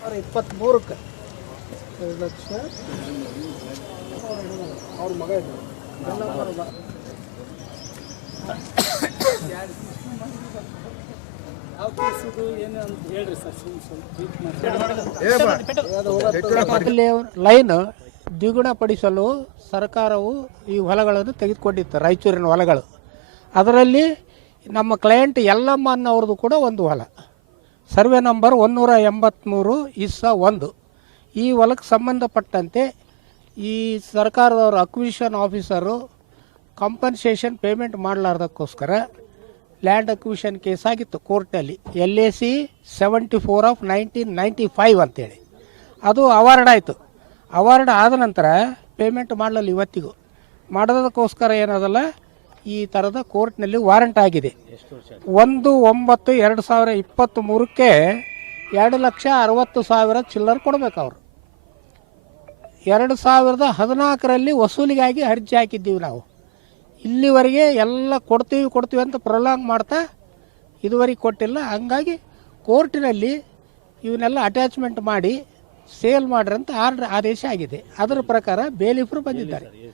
ಸಾವಿರ ಇಪ್ಪತ್ತ್ಮೂರಕ್ಕೆ ಎರಡು ಲಕ್ಷ. ಅವ್ರ ಮಗ ಮಗ. ಯಾವ ಕೇಸಿದು ಏನು ಅಂತ ಹೇಳ್ರಿ ಸರ್ ಸ್ವಲ್ಪ ಇಲ್ಲಿ ಲೈನ್ ದ್ವಿಗುಣಪಡಿಸಲು ಸರ್ಕಾರವು ಈ ಹೊಲಗಳನ್ನು ತೆಗೆದುಕೊಂಡಿತ್ತು ರಾಯಚೂರಿನ ಹೊಲಗಳು. ಅದರಲ್ಲಿ ನಮ್ಮ ಕ್ಲೈಂಟ್ ಯಲ್ಲಮ್ಮ ಅನ್ನೋರದ್ದು ಕೂಡ ಒಂದು ಹೊಲ. ಸರ್ವೆ ನಂಬರ್ ಒನ್ನೂರ ಎಂಬತ್ತ್ಮೂರು ಇಸ್ಸ ಒಂದು. ಈ ಹೊಲಕ್ಕೆ ಸಂಬಂಧಪಟ್ಟಂತೆ ಈ ಸರ್ಕಾರದವರು ಅಕ್ವಿಷನ್ ಆಫೀಸರು ಕಂಪನ್ಸೇಷನ್ ಪೇಮೆಂಟ್ ಮಾಡಲಾರ್ದಕ್ಕೋಸ್ಕರ ಲ್ಯಾಂಡ್ ಅಕ್ವಿಷನ್ ಕೇಸ್ ಆಗಿತ್ತು ಕೋರ್ಟಲ್ಲಿ. L A C seventy four of nineteen ninety five ಅಂತೇಳಿ. ಅದು ಅವಾರ್ಡ್ ಆಯಿತು. ಅವಾರ್ಡ್ ಆದ ನಂತರ ಪೇಮೆಂಟ್ ಮಾಡಲಿಲ್ಲ ಇವತ್ತಿಗೂ. ಮಾಡೋದಕ್ಕೋಸ್ಕರ ಏನದಲ್ಲ ಈ ಥರದ ಕೋರ್ಟ್ನಲ್ಲಿ ವಾರಂಟ್ ಆಗಿದೆ. ಒಂದು ಒಂಬತ್ತು ಎರಡು ಸಾವಿರ ಇಪ್ಪತ್ತ್ ಮೂರಕ್ಕೆ ಎರಡು ಲಕ್ಷ ಅರವತ್ತು ಸಾವಿರ ಚಿಲ್ಲರ್ ಕೊಡ್ಬೇಕು ಅವರು. ಎರಡು ಸಾವಿರದ ಹದಿನಾಲ್ಕರಲ್ಲಿ ವಸೂಲಿಗಾಗಿ ಅರ್ಜಿ ಹಾಕಿದ್ದೀವಿ ನಾವು. ಇಲ್ಲಿವರೆಗೆ ಎಲ್ಲ ಕೊಡ್ತೀವಿ ಕೊಡ್ತೀವಿ ಅಂತ ಪ್ರೊಲಾಂಗ್ ಮಾಡ್ತಾ ಇದುವರೆಗೆ ಕೊಟ್ಟಿಲ್ಲ. ಹಂಗಾಗಿ ಕೋರ್ಟಿನಲ್ಲಿ ಇವನ್ನೆಲ್ಲ ಅಟ್ಯಾಚ್ಮೆಂಟ್ ಮಾಡಿ ಸೇಲ್ ಮಾಡ್ರಿ ಅಂತ ಆರ್ಡರ್ ಆದೇಶ ಆಗಿದೆ. ಅದರ ಪ್ರಕಾರ ಬೇಲಿಫರು ಬಂದಿದ್ದಾರೆ.